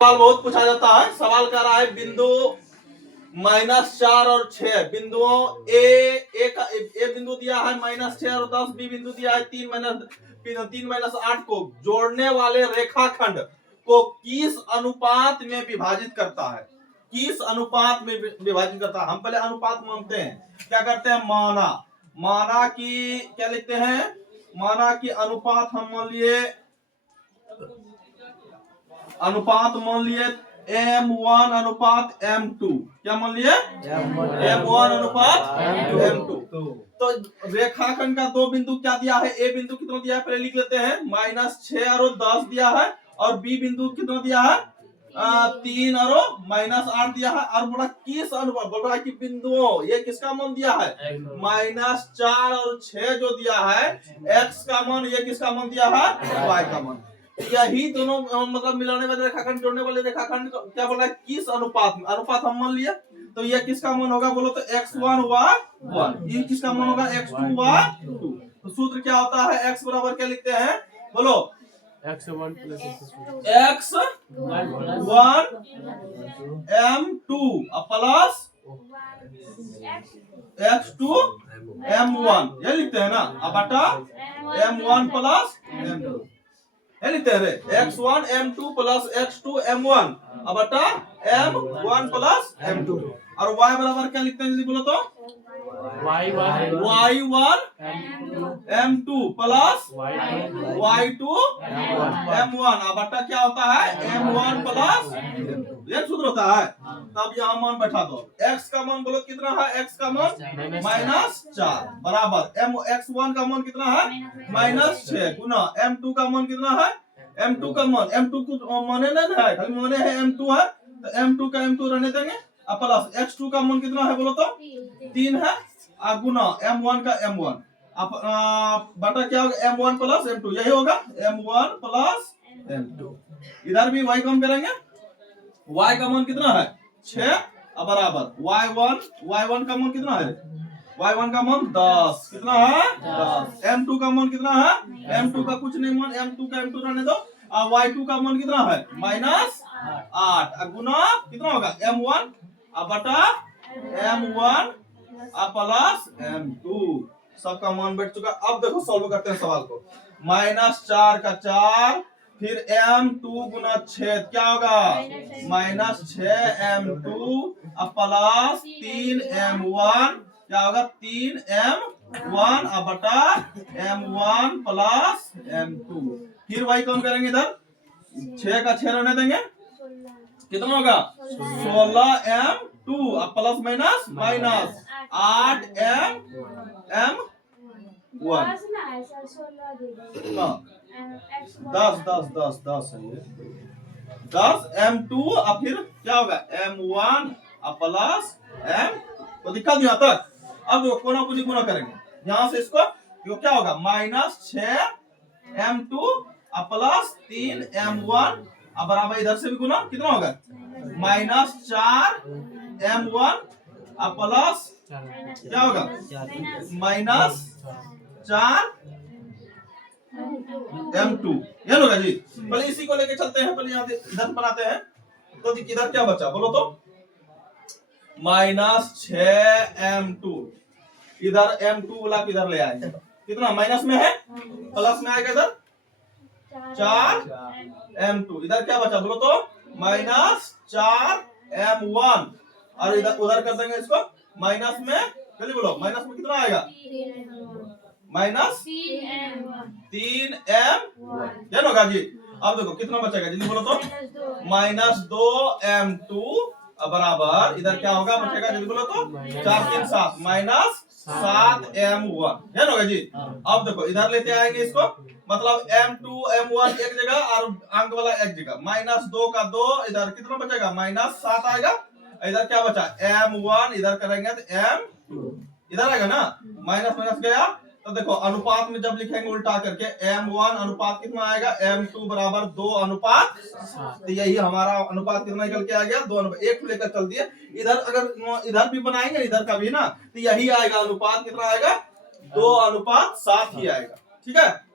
सवाल बहुत पूछा जाता है। सवाल कर रहा है बिंदु -4 और 6 बिंदुओं ए बिंदु दिया है -6 और 10, बी बिंदु दिया है 3-8 को जोड़ने वाले रेखाखंड को किस अनुपात में विभाजित करता है? किस अनुपात में विभाजित करता है? हम पहले अनुपात मानते हैं। क्या करते हैं? माना कि क्या लिखते हैं? माना कि अनुपात हम मान लिए M1 अनुपात M2। क्या मान लिए? M1 अनुपात M2। तो रेखाखंड का दो बिंदु क्या दिया है? ए बिंदु कितना दिया है पहले लिख लेते हैं, -6 और 10 दिया है, और बी बिंदु कितना दिया है? 3 और -8 दिया है। और बोला किस अनुपात, बोल रहा है कि बिंदुओं ये किसका मान दिया है? -4 और 6 जो दिया है x का मान, ये किसका मान दिया है? y का मान। यही दोनों मतलब मिलाने वाले रेखाखंड, जोड़ने वाले रेखाखंड क्या बोला है? किस अनुपात में? अनुपात हम मान लिया, तो ये किसका मान होगा बोलो तो? x1 y1। ये किसका मान होगा? x2 y2। तो सूत्र क्या होता है? x बराबर क्या लिखते हैं बोलो? x1 m2 plus x2 m1, ये लिखते हैं ना, अब बटा m1 प्लस m2 ये लिखते हैं रे। x1 m2 plus x2 m1 अब बटा m1 प्लस m2। और y बराबर क्या लिखते हैं जल्दी बोलो तो? y1 m2 plus y2 m1 अब बटा क्या होता है? m1 प्लस ये सूत्र होता है। तब यहाँ मान बैठा दो। x का मान बोलो कितना है? x का मान -4 बराबर x1 का मान कितना है? -6 गुना m2 का मान कितना है? m2 का मान, m2 को माने नहीं है, खाली माने है m2 है, तो m2 का m2 रहने देंगे। अब प्लस x2 का मान कितना है बोलो तो? 3 है, गुना m1 का m1 अब बटा क्या होगा? m1 प्लस m2, यही होगा m1 प्लस m2। इधर भी y कम करेंगे, y का मान कितना है? 6 बराबर y1 का मान कितना है? y1 का मान 10 कितना है? 10। m2 का मान कितना है? m2 का कुछ नहीं मान, m2 का m2 रहने दो। y2 का मान कितना है? -8 गुना कितना होगा? m1 बटा m1 प्लस m2। सबका मान बैठ चुका। अब देखो सॉल्व करते हैं सवाल को। -4 का 4 फिर m2 गुना 6 क्या होगा? -6m2 प्लस 3m1 क्या होगा? 3m1 बटा m1 प्लस m2। फिर y कम करेंगे, इधर 6 का 6 रहने देंगे, कितना होगा? 16m2 प्लस माइनस 8m1 10 है ये 10m2 अब फिर क्या होगा? m1 प्लस m, तो दिक्कत यहाँ तक। अब देखो कोना कुछ गुना करेंगे, यहाँ से इसको यो क्या होगा? -6m2 प्लस 3m1 बराबर इधर से भी गुना, कितना होगा? -4m1 प्लस क्या होगा? -4m2 ये होगा जी। पहले इसी को लेके चलते हैं, पहले यहाँ इधर बनाते हैं। तो इधर क्या बचा बोलो तो? -6m2 इधर m2 वाला किधर ले आएंगे? कितना माइनस में है, प्लस में आएगा इधर 4m2। इधर क्या बचा बोलो तो? -4m1 और इधर उधर कर देंगे इसको माइनस में, जल्दी बोलो माइनस में कितना आएगा? -3m1 क्या होगा जी? अब देखो कितना बचेगा जल्दी बोलो तो? -2m2 बराबर इधर क्या होगा बचेगा जल्दी बोलो तो? 4 3 7 -7m1 क्या होगा जी? अब देखो इधर लेते आएंगे इसको, मतलब m2 m1 एक जगह और अंक वाला एक जगह, -2 का 2 इधर कितना बचेगा? -7 आएगा। इधर क्या बचा? m1 इधर करेंगे तो m2 इधर आएगा ना, माइनस गया। तो देखो अनुपात में जब लिखेंगे उल्टा करके m1 अनुपात कितना आएगा? m2 बराबर 2:7। तो यही हमारा अनुपात कितना निकल के आ गया? 2:1 लेकर चल दिए। इधर अगर इधर भी बनाएंगे इधर का भी ना, तो यही आएगा अनुपात कितना आएगा? 2:7 ही आएगा। ठीक है।